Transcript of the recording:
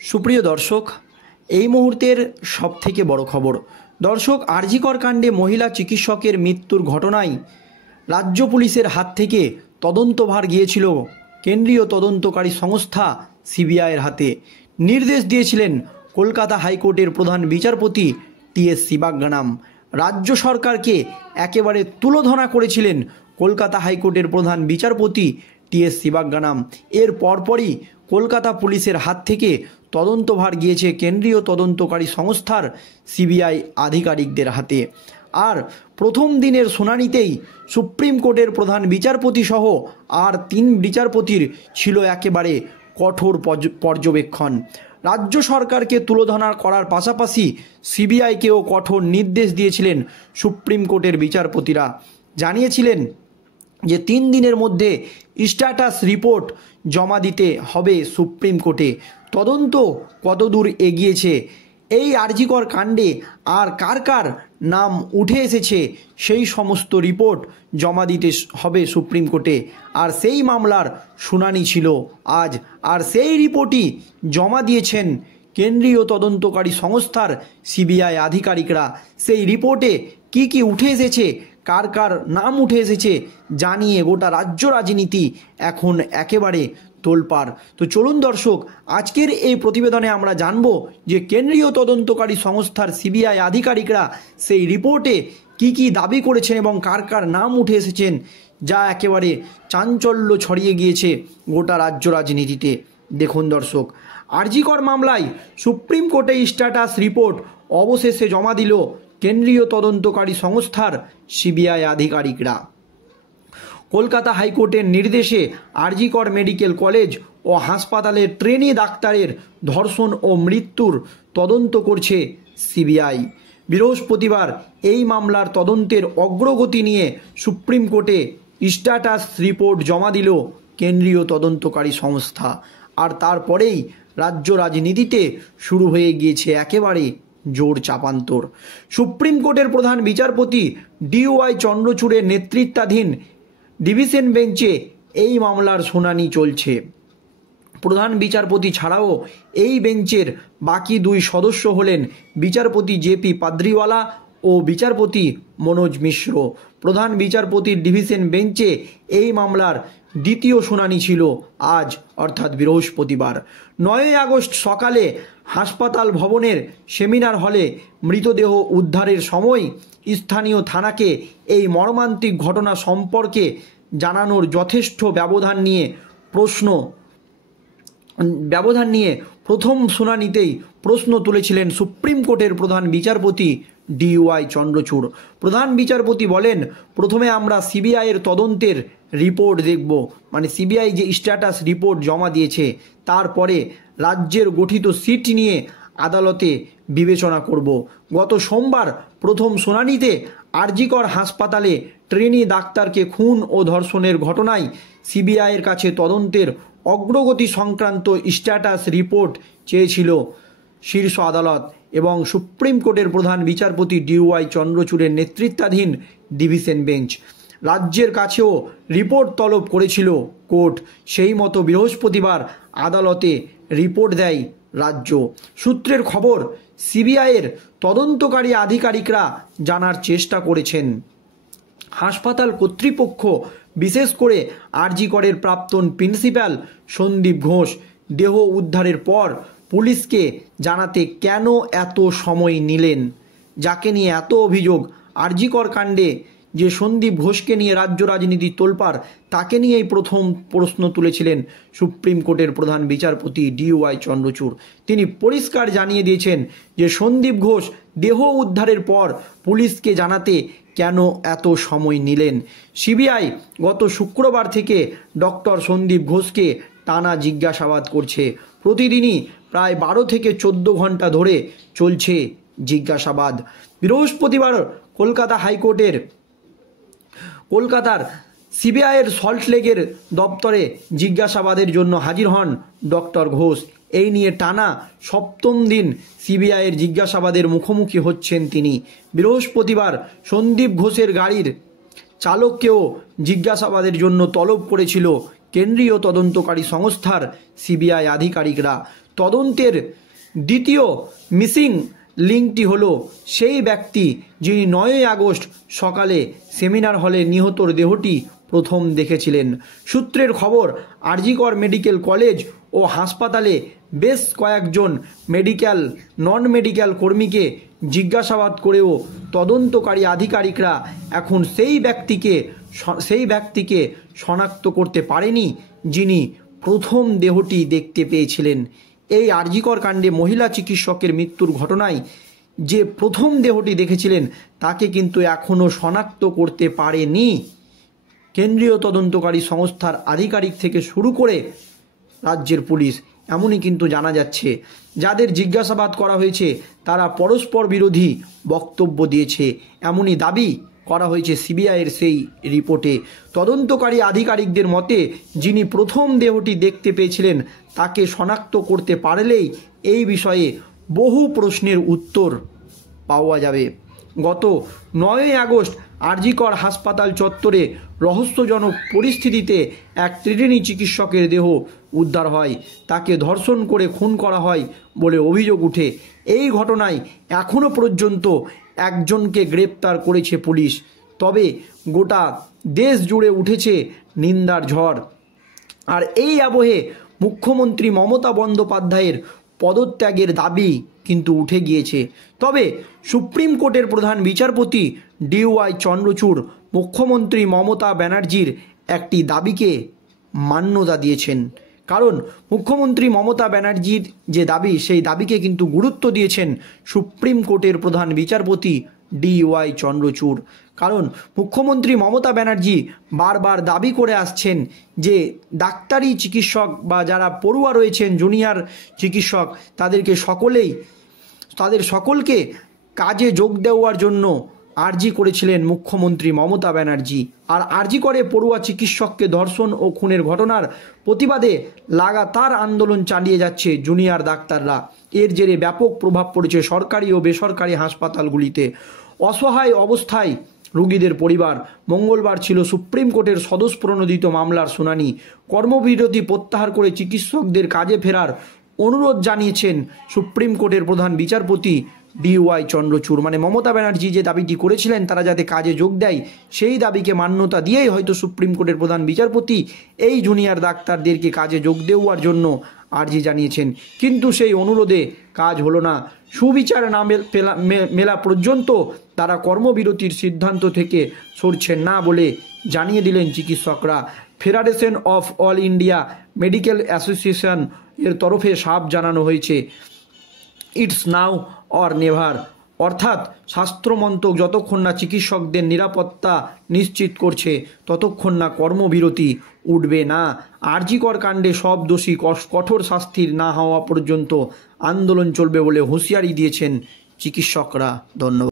সুপ্রিয় দর্শক, এই মুহূর্তের সবথেকে বড় খবর। দর্শক, আরজিকর কাণ্ডে মহিলা চিকিৎসকের মৃত্যুর ঘটনায় রাজ্য পুলিশের হাত থেকে তদন্তভার গিয়েছিল কেন্দ্রীয় তদন্তকারী সংস্থা সিবিআইয়ের হাতে। নির্দেশ দিয়েছিলেন কলকাতা হাইকোর্টের প্রধান বিচারপতি টি.এস. শিবাজ্ঞানাম। রাজ্য সরকারকে একেবারে তুলোধনা করেছিলেন কলকাতা হাইকোর্টের প্রধান বিচারপতি টি.এস. শিবাজ্ঞানাম। এর পরপরই কলকাতা পুলিশের হাত থেকে তদন্তভার গিয়েছে কেন্দ্রীয় তদন্তকারী সংস্থার সিবিআই আধিকারিকদের হাতে। আর প্রথম দিনের শুনানিতেই সুপ্রিম কোর্টের প্রধান বিচারপতি সহ আর 3 বিচারপতির ছিল একেবারে কঠোর পর্যবেক্ষণ। রাজ্য সরকারকে তুলোধনা করার পাশাপাশি সিবিআইকেও কঠোর নির্দেশ দিয়েছিলেন সুপ্রিম কোর্টের বিচারপতিরা। জানিয়েছিলেন যে 3 দিনের মধ্যে স্ট্যাটাস রিপোর্ট জমা দিতে হবে সুপ্রিম কোর্টে। তদন্ত কতদূর এগিয়েছে, এই আরজিকর কাণ্ডে আর কার কার নাম উঠে এসেছে, সেই সমস্ত রিপোর্ট জমা দিতে হবে সুপ্রিম কোর্টে। আর সেই মামলার শুনানি ছিল আজ। আর সেই রিপোর্টই জমা দিয়েছেন কেন্দ্রীয় তদন্তকারী সংস্থার সিবিআই আধিকারিকরা। সেই রিপোর্টে কি কি উঠে এসেছে, কার কার নাম উঠে এসেছে জানিয়ে গোটা রাজ্য রাজনীতি এখন একেবারে তোলপাড়। তো চলুন দর্শক, আজকের এই প্রতিবেদনে আমরা জানব যে কেন্দ্রীয় তদন্তকারী সংস্থার সিবিআই আধিকারিকরা সেই রিপোর্টে কি কি দাবি করেছেন এবং কার কার নাম উঠে এসেছেন, যা একেবারে চাঞ্চল্য ছড়িয়ে গিয়েছে গোটা রাজ্য রাজনীতিতে। দেখুন দর্শক, আরজিকর মামলায় সুপ্রিম কোর্টে স্ট্যাটাস রিপোর্ট অবশেষে জমা দিল কেন্দ্রীয় তদন্তকারী সংস্থার সিবিআই আধিকারিকরা। কলকাতা হাইকোর্টের নির্দেশে আরজিকর মেডিকেল কলেজ ও হাসপাতালের ট্রেনি ডাক্তারের ধর্ষণ ও মৃত্যুর তদন্ত করছে সিবিআই। বৃহস্পতিবার এই মামলার তদন্তের অগ্রগতি নিয়ে সুপ্রিম কোর্টে স্ট্যাটাস রিপোর্ট জমা দিল কেন্দ্রীয় তদন্তকারী সংস্থা। আর তারপরেই রাজ্য রাজনীতিতে শুরু হয়ে গিয়েছে একেবারে জোর চাপান্তর। সুপ্রিম কোর্টের প্রধান বিচারপতি ডি.ওয়াই চন্দ্রচূড়ের নেতৃত্বাধীন ডিভিশন বেঞ্চে এই মামলার শুনানি চলছে। প্রধান বিচারপতি ছাড়াও এই বেঞ্চের বাকি 2 সদস্য হলেন বিচারপতি জে.পি. পাদ্রিওয়ালা ও বিচারপতি মনোজ মিশ্র। প্রধান বিচারপতির ডিভিশন বেঞ্চে এই মামলার দ্বিতীয় শুনানি ছিল আজ, অর্থাৎ বৃহস্পতিবার। 9 আগস্ট সকালে হাসপাতাল ভবনের সেমিনার হলে মৃতদেহ উদ্ধারের সময় স্থানীয় থানাকে এই মর্মান্তিক ঘটনা সম্পর্কে জানানোর যথেষ্ট ব্যবধান নিয়ে প্রথম শুনানিতেই প্রশ্ন তুলেছিলেন সুপ্রিম কোর্টের প্রধান বিচারপতি ডি.ওয়াই চন্দ্রচূড়। প্রধান বিচারপতি বলেন, প্রথমে আমরা সিবিআইয়ের তদন্তের রিপোর্ট দেখব, মানে সিবিআই যে স্ট্যাটাস রিপোর্ট জমা দিয়েছে, তারপরে রাজ্যের গঠিত সিট নিয়ে আদালতে বিবেচনা করব। গত সোমবার প্রথম শুনানিতে আরজিকর হাসপাতালে ট্রেনি ডাক্তারকে খুন ও ধর্ষণের ঘটনায় সিবিআইয়ের কাছে তদন্তের অগ্রগতি সংক্রান্ত স্ট্যাটাস রিপোর্ট চেয়েছিল শীর্ষ আদালত এবং সুপ্রিম কোর্টের প্রধান বিচারপতি ডি.ওয়াই চন্দ্রচূড়ের নেতৃত্বাধীন ডিভিশন বেঞ্চ। রাজ্যের কাছেও রিপোর্ট তলব করেছিল কোর্ট। সেই মতো বৃহস্পতিবার আদালতে রিপোর্ট দেয় রাজ্য। সূত্রের খবর, সিবিআইয়ের তদন্তকারী আধিকারিকরা জানার চেষ্টা করেছেন হাসপাতাল কর্তৃপক্ষ, বিশেষ করে আরজিকরের প্রাক্তন প্রিন্সিপাল সন্দীপ ঘোষ দেহ উদ্ধারের পর পুলিশকে জানাতে কেন এত সময় নিলেন। যাকে নিয়ে এত অভিযোগ, আরজিকর কাণ্ডে যে সন্দীপ ঘোষকে নিয়ে রাজ্য রাজনীতি তোলপাড়, তাকে নিয়েই প্রথম প্রশ্ন তুলেছিলেন সুপ্রিম কোর্টের প্রধান বিচারপতি ডি.ওয়াই চন্দ্রচূড়। তিনি পরিষ্কার জানিয়ে দিয়েছেন যে সন্দীপ ঘোষ দেহ উদ্ধারের পর পুলিশকে জানাতে কেন এত সময় নিলেন। সিবিআই গত শুক্রবার থেকে ডক্টর সন্দীপ ঘোষকে টানা জিজ্ঞাসাবাদ করছে। প্রতিদিনই প্রায় 12 থেকে 14 ঘন্টা ধরে চলছে জিজ্ঞাসাবাদ। বৃহস্পতিবার কলকাতার সিবিআইয়ের সল্টলেকের দপ্তরে জিজ্ঞাসাবাদের জন্য হাজির হন ডক্টর ঘোষ। এই নিয়ে টানা 7ম দিন সিবিআইয়ের জিজ্ঞাসাবাদের মুখোমুখি হচ্ছেন তিনি। বৃহস্পতিবার সন্দীপ ঘোষের গাড়ির চালককেও জিজ্ঞাসাবাদের জন্য তলব করেছিল কেন্দ্রীয় তদন্তকারী সংস্থার সিবিআই আধিকারিকরা। তদন্তের দ্বিতীয় মিসিং লিঙ্কটি হলো সেই ব্যক্তি যিনি 9ই আগস্ট সকালে সেমিনার হলে নিহতর দেহটি প্রথম দেখেছিলেন। সূত্রের খবর, আরজিকর মেডিকেল কলেজ ও হাসপাতালে বেশ কয়েকজন নন মেডিকেল কর্মীকে জিজ্ঞাসাবাদ করেও তদন্তকারী আধিকারিকরা এখন সেই ব্যক্তিকে শনাক্ত করতে পারেনি যিনি প্রথম দেহটি দেখতে পেয়েছিলেন। এই আরজিকর কাণ্ডে মহিলা চিকিৎসকের মৃত্যুর ঘটনায় যে প্রথম দেহটি দেখেছিলেন তাকে কিন্তু এখনও শনাক্ত করতে পারেনি কেন্দ্রীয় তদন্তকারী সংস্থার আধিকারিক থেকে শুরু করে রাজ্যের পুলিশ। এমনই কিন্তু জানা যাচ্ছে। যাদের জিজ্ঞাসাবাদ করা হয়েছে তারা পরস্পর বিরোধী বক্তব্য দিয়েছে, এমনই দাবি করা হয়েছে সিবিআইয়ের সেই রিপোর্টে। তদন্তকারী আধিকারিকদের মতে যিনি প্রথম দেহটি দেখতে পেয়েছিলেন তাকে শনাক্ত করতে পারলেই এই বিষয়ে বহু প্রশ্নের উত্তর পাওয়া যাবে। গত 9ই আগস্ট আরজিকর হাসপাতাল চত্বরে রহস্যজনক পরিস্থিতিতে এক ট্রেনি চিকিৎসকের দেহ উদ্ধার হয়। তাকে ধর্ষণ করে খুন করা হয় বলে অভিযোগ উঠে। এই ঘটনায় এখনও পর্যন্ত একজনকে গ্রেপ্তার করেছে পুলিশ। তবে গোটা দেশ জুড়ে উঠেছে নিন্দার ঝড়। আর এই আবহে মুখ্যমন্ত্রী মমতা বন্দ্যোপাধ্যায়ের পদত্যাগের দাবি কিন্তু উঠে গিয়েছে। তবে সুপ্রিম কোর্টের প্রধান বিচারপতি DY চন্দ্রচূড় মুখ্যমন্ত্রী মমতা ব্যানার্জির একটি দাবিকে মান্যতা দিয়েছেন। কারণ মুখ্যমন্ত্রী মমতা ব্যানার্জির যে দাবি সেই দাবিকে কিন্তু গুরুত্ব দিয়েছেন সুপ্রিম কোর্টের প্রধান বিচারপতি DY চন্দ্রচূড়। কারণ মুখ্যমন্ত্রী মমতা ব্যানার্জি বারবার দাবি করে আসছেন যে ডাক্তারি চিকিৎসক বা যারা পড়ুয়া রয়েছেন জুনিয়র চিকিৎসক তাদের সকলকে কাজে যোগ দেওয়ার জন্য আর্জি করেছিলেন মুখ্যমন্ত্রী মমতা ব্যানার্জি। আর আর্জি করে পড়ুয়া চিকিৎসককে ধর্ষণ ও খুনের ঘটনার প্রতিবাদে লাগাতার আন্দোলন চালিয়ে যাচ্ছে জুনিয়র ডাক্তাররা। এর জেরে ব্যাপক প্রভাব পড়েছে সরকারি ও বেসরকারি হাসপাতালগুলিতে। অসহায় অবস্থায় রোগীদের পরিবার। মঙ্গলবার ছিল সুপ্রিম কোর্টের স্বতঃপ্রণোদিত মামলার শুনানি। কর্মবিরতি প্রত্যাহার করে চিকিৎসকদের কাজে ফেরার অনুরোধ জানিয়েছেন সুপ্রিম কোর্টের প্রধান বিচারপতি DY চন্দ্রচূড়। মানে মমতা ব্যানার্জি যে দাবিটি করেছিলেন তারা যাতে কাজে যোগ দেয় সেই দাবিকে মান্যতা দিয়েই হয়তো সুপ্রিম কোর্টের প্রধান বিচারপতি এই জুনিয়র ডাক্তারদেরকে কাজে যোগ দেওয়ার জন্য আর্জি জানিয়েছেন। কিন্তু সেই অনুরোধে কাজ হলো না। সুবিচার না মেলা পর্যন্ত তারা কর্মবিরতির সিদ্ধান্ত থেকে সরছেন না বলে জানিয়ে দিলেন চিকিৎসকরা। Federation of all India medical association এর তরফে সাফ জানানো হয়েছে, ইটস নাও অর নেভার। অর্থাৎ স্বাস্থ্যমন্ত্রক যতক্ষণ না চিকিৎসকদের নিরাপত্তা নিশ্চিত করছে ততক্ষণ না কর্মবিরতি উঠবে না। আরজিকর কাণ্ডে সব দোষী কঠোর শাস্তির না হওয়া পর্যন্ত আন্দোলন চলবে বলে হুঁশিয়ারি দিয়েছেন চিকিৎসকরা। ধন্যবাদ।